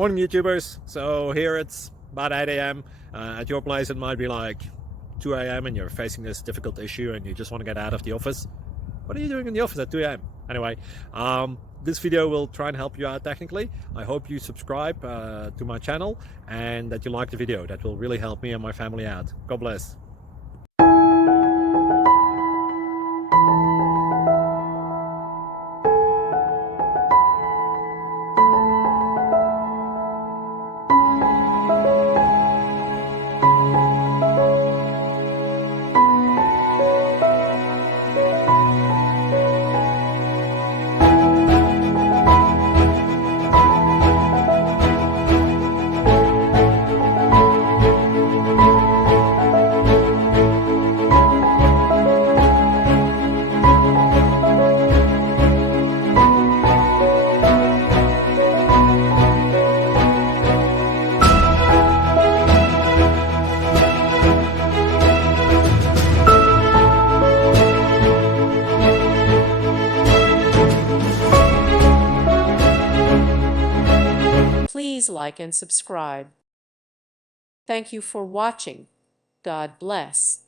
Morning YouTubers. So here it's about 8 a.m. At your place it might be like 2 a.m. and you're facing this difficult issue and you just want to get out of the office. What are you doing in the office at 2 a.m.? Anyway, this video will try and help you out technically. I hope you subscribe to my channel and that you like the video. That will really help me and my family out. God bless. Please like and subscribe. Thank you for watching. God bless.